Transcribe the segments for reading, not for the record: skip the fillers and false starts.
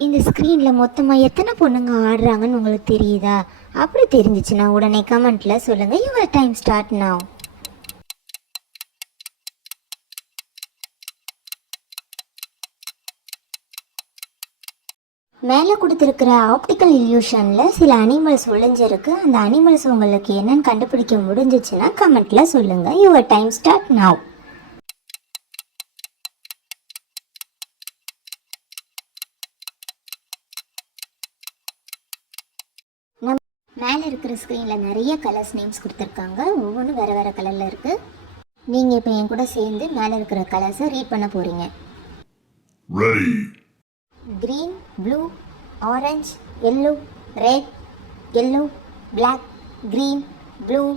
இந்த ஸ்க்ரீனில் மொத்தமாக எத்தனை பொண்ணுங்க ஆடுறாங்கன்னு உங்களுக்கு தெரியுதா? அப்படி தெரிஞ்சிச்சுன்னா உடனே கமெண்ட்டில் சொல்லுங்கள். Your time start now. மேலே கொடுத்துருக்கிற ஆப்டிக்கல் இல்யூஷனில் சில அனிமல்ஸ் ஒளிஞ்சிருக்கு. அந்த அனிமல்ஸ் உங்களுக்கு என்னன்னு கண்டுபிடிக்க முடிஞ்சிச்சுன்னா கமெண்ட்டில் சொல்லுங்கள். Your time start now. மேலே இருக்கிற ஸ்க்ரீனில் நிறைய கலர்ஸ் நேம்ஸ் கொடுத்துருக்காங்க. ஒவ்வொன்றும் வேறு வேறு கலரில் இருக்குது. நீங்கள் இப்போ என் கூட சேர்ந்து மேலே இருக்கிற கலர்ஸை ரீட் பண்ண போகிறீங்க. Green, blue, orange, yellow, red, yellow, black, green, blue,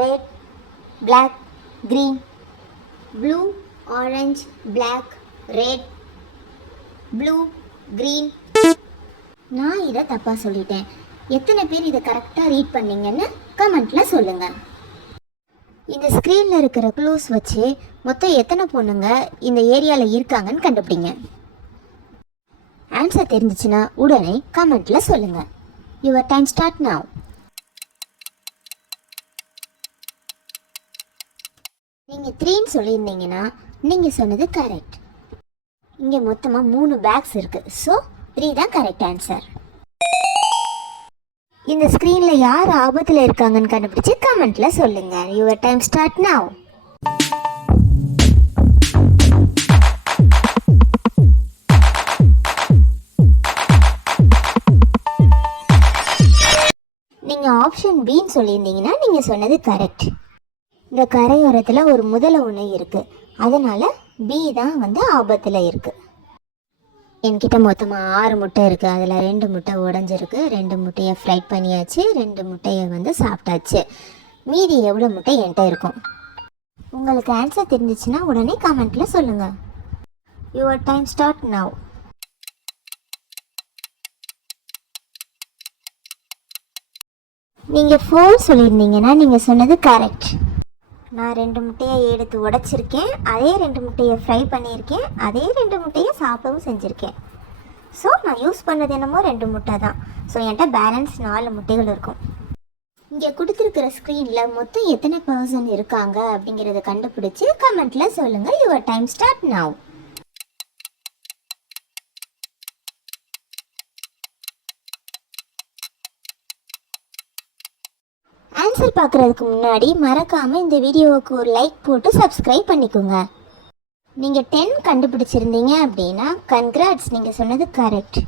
red, black, green, blue, orange, black, red, blue, green. நான் இதை தப்பாக சொல்லிட்டேன். எத்தனை பேர் இதை கரெக்டாக ரீட் பண்ணீங்கன்னு கமெண்ட்டில் சொல்லுங்கள். இந்த ஸ்க்ரீனில் இருக்கிற க்ளூஸ் வச்சு மொத்தம் எத்தனை பொண்ணுங்க இந்த ஏரியாவில் இருக்காங்கன்னு கண்டுபிடிங்க. ஆன்சர் தெரிஞ்சிச்சுன்னா உடனே கமெண்ட்டில் சொல்லுங்கள். Your time start now. நீங்கள் 3ன்னு சொல்லியிருந்தீங்கன்னா நீங்கள் சொன்னது கரெக்ட். இங்கே மொத்தமாக 3 பேக்ஸ் இருக்குது. ஸோ 3 தான் கரெக்ட் ஆன்சர். இந்த ஸ்க்ரீனில் யார் ஆபத்தில் இருக்காங்கன்னு கண்டுபிடிச்சி கமெண்ட்டில் சொல்லுங்கள். Your time start now. நீங்கள் ஆப்ஷன் பின்னு சொல்லியிருந்தீங்கன்னா நீங்கள் சொன்னது கரெக்ட். இந்த கரையோரத்தில் ஒரு முதலை ஒன்று இருக்குது. அதனால் பி தான் ஆபத்தில் இருக்குது. என்கிட்ட மொத்தமாக 6 முட்டை இருக்குது. அதில் 2 முட்டை உடஞ்சிருக்கு. 2 முட்டையை ஃப்ரை பண்ணியாச்சு. 2 முட்டையை சாப்பிட்டாச்சு. மீதி எவ்வளோ முட்டை என்கிட்ட இருக்கும்? உங்களுக்கு ஆன்சர் தெரிஞ்சிச்சுன்னா உடனே கமெண்ட்டில் சொல்லுங்கள். Your time start now. நீங்கள் 4 சொல்லியிருந்தீங்கன்னா நீங்கள் சொன்னது கரெக்ட். நான் 2 முட்டையை எடுத்து உடைச்சிருக்கேன். அதே 2 முட்டையை ஃப்ரை பண்ணியிருக்கேன். அதே 2 முட்டையை சாப்பிடவும் செஞ்சுருக்கேன். ஸோ நான் யூஸ் பண்ணது என்னமோ 2 முட்டை தான். ஸோ என்கிட்ட பேலன்ஸ் 4 முட்டைகள் இருக்கும். இங்கே கொடுத்துருக்கிற ஸ்க்ரீனில் மொத்தம் எத்தனை பர்சன் இருக்காங்க அப்படிங்கிறத கண்டுபிடிச்சி கமெண்ட்டில் சொல்லுங்கள். Your time start now. Answer பார்க்குறதுக்கு முன்னாடி மறக்காமல் இந்த வீடியோவுக்கு ஒரு லைக் போட்டு சப்ஸ்கிரைப் பண்ணிக்கோங்க. நீங்கள் 10 கண்டுபிடிச்சிருந்தீங்க அப்படின்னா கன்க்ராட்ஸ், நீங்கள் சொன்னது கரெக்ட்.